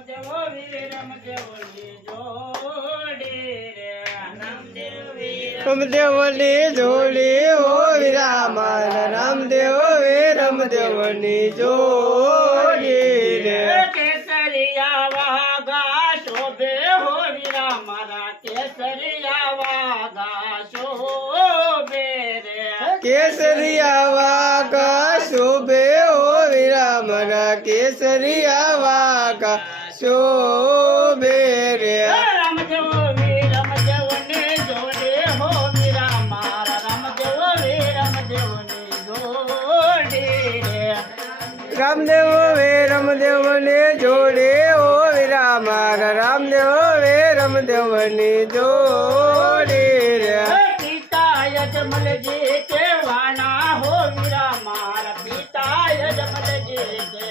રામદેવો વીર રામદેવની જોડી રે રામદેવ વીર રામદેવની જોડી હો વિરામન રામદેવ વે રામદેવની જોડી રે કેસરિયા વાગા શોભે હો વીરા મારા કેસરિયા વાગા શોભે રે કેસરિયા વાગા શોભે હો વિરામન કેસરિયા વાગા शोभे रे राम जवे राम जवने हो मेरा मारा। राम जवे राम जवने रामदेव वे रामदेव ने जोड़े ओ मेरा मारा। रामदेव वे रामदेव ने जोड़े रे पिता यजमल जी के वाना हो मेरा मारा। पिता यजमल जी के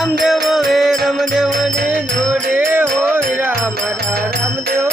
રામદેવ હે રમદેવ ને જોડે હો રામ રામદેવ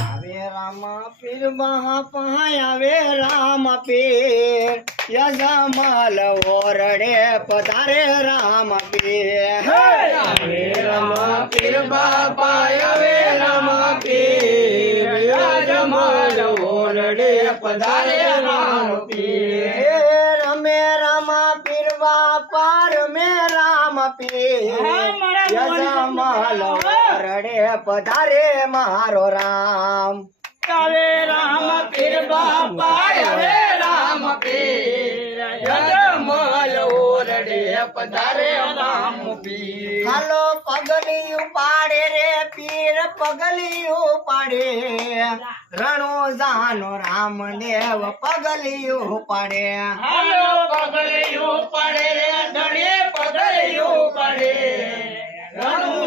आवे रामा फिर वहाँ पहाँ आवे राम पीर। યજમાલ ઓરડે પધારે રામ પીર રમા પીર બાપા આવે રમા પીર યજમાન ઓરડે પધારે રામ પીર રમે રામ પીર બાપા રમે રામ પીર યજમાલ ઓરડે પધારે મારો રામ. હરે રામ પીર બાપા હરે રામ પીર. જગમલ ઓરડે પધારે રે પીર પગલિયું પાડે રણો જાનો રામ દેવ પગલિયું ઉપાડે. હાલો પગલી ઉપાડે રે ધણી પગલી ઉપાડે. રણો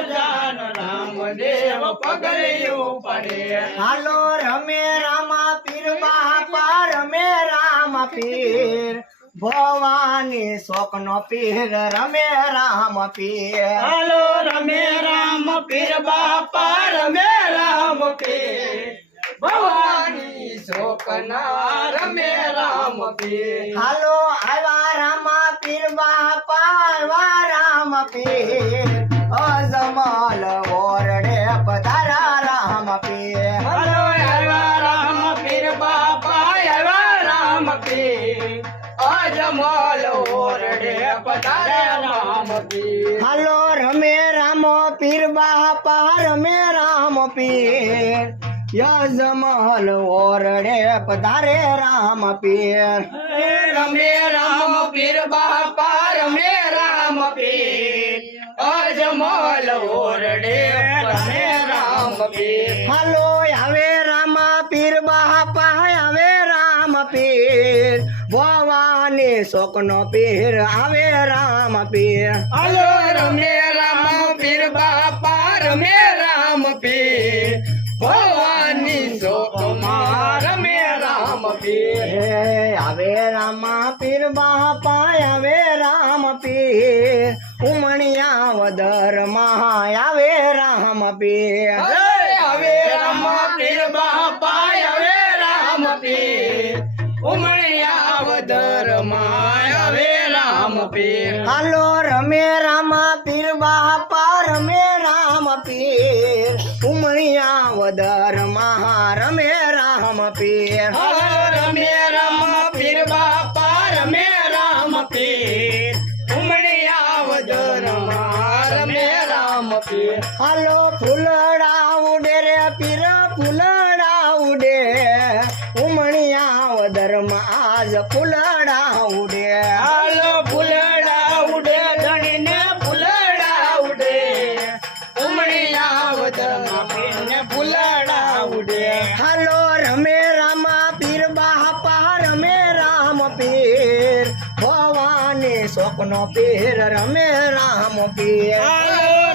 રામદેવ પગલિયું પડે હાલો રમે રામા પીર બાપા રમે રામ પીર ભવાની શોકનો પીર રમે રામ પીર હાલો રમે રામ પીર બાપા રમે રામ પીર ભવાની શોકના રમે રામ પીર હાલો આવ્યા રામા પીર બાપા આવ્યા રામ પીર અજમલ ઓરડે बापार में राम पीर। यजमहल ओरडे पधारे राम पीर। रमे राम पीर बापा रमे राम पीर। अजमहल ओरडे पधारे राम पीर। हलो हवे राम पीर बापा यावे राम पीर। भवानी सोकनो पीर हवे राम पीर। हलो रमे राम पीर बापा રમે રામ પે. ભવાની શોકમાં રમે રામ પીર આવે રામા પીર બાપા આવે રામ પીર ઉમણિયા વદરમાં આવે રામ પીર ઉમણિયા વદરમાં રમે રામ પીર રમે રામ પીર બાપા રમે રામ પીર ઉમળિયા વદરમાં રમે રામ પીર હાલો ફૂલડા પીર રમે રામ પીર.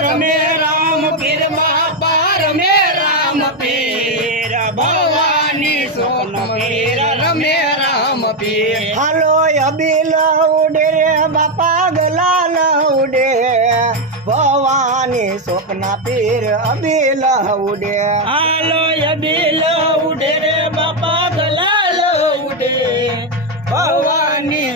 રમે રામ પીર બાપા રમે રામ પીર. ભવાની સોન પીર રમે રામ પીર. હાલો અબીલ ઉડે રે બાપા ગલાલ ઉડે. ભવાની શોકના પીર અબીલ ઉડે. હાલો યબીલ ઉડે રે બાપા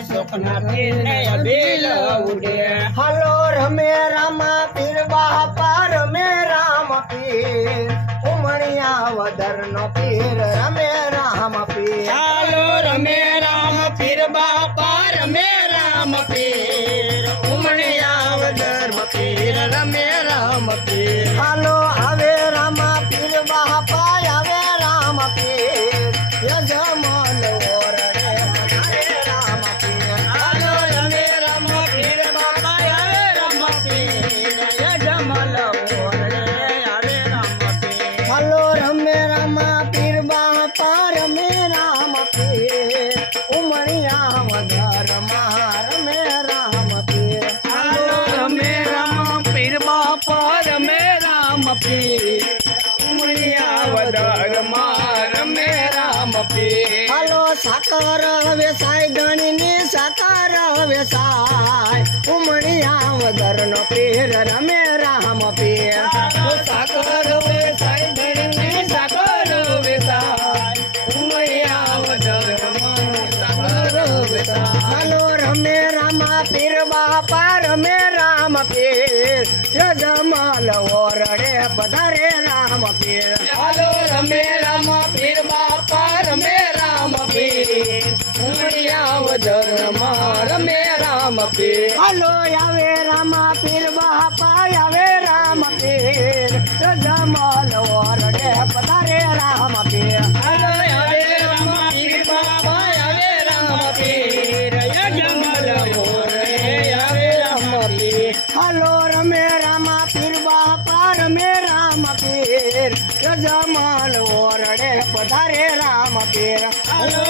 સુખના પીરને યબીલ ઉડે. હાલો રમે રામા પીર બાપા રમે રામ પીર. ઉમણિયા વદર નો પીર રમે રામ પીર. હાલો રમે રામ પીર બાપા રમે રામ પીર. ઉમણિયા વદર પીર રમે રામ પીર. હાલો રામ પીર હાલો સાકર વેસાય ગણીની સાકર વેસાય ઉમણિયા વદર નો પીર રમે રામ પીર સાકર વેસાય ધણી સાકર વેસાય ઉમળિયા વદર માં સાકર વેસાય હાલો રમે રામા પીર બાપા રમે રામ પીર યજમાલ ઓરડે પધારે રામ પીર હાલો રમે રામ પીર બાપા પીર હાલો આવે રામા પીર બાપા આવે રામ પીર યજમાલ पीर जमान ओरड़े पधारे राम पीर हलो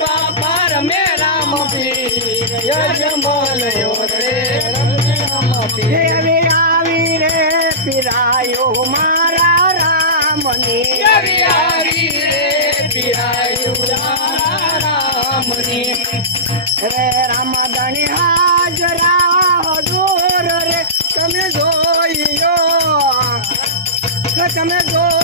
बापा रमे राम पीर जमान राम पीर बिहारी रे पिरायो मारा राम ने। रे पिरायो राम रे राम हाजरा दूर रे समझो come and go.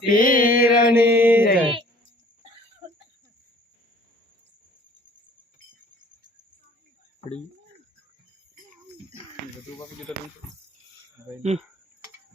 பேரணீர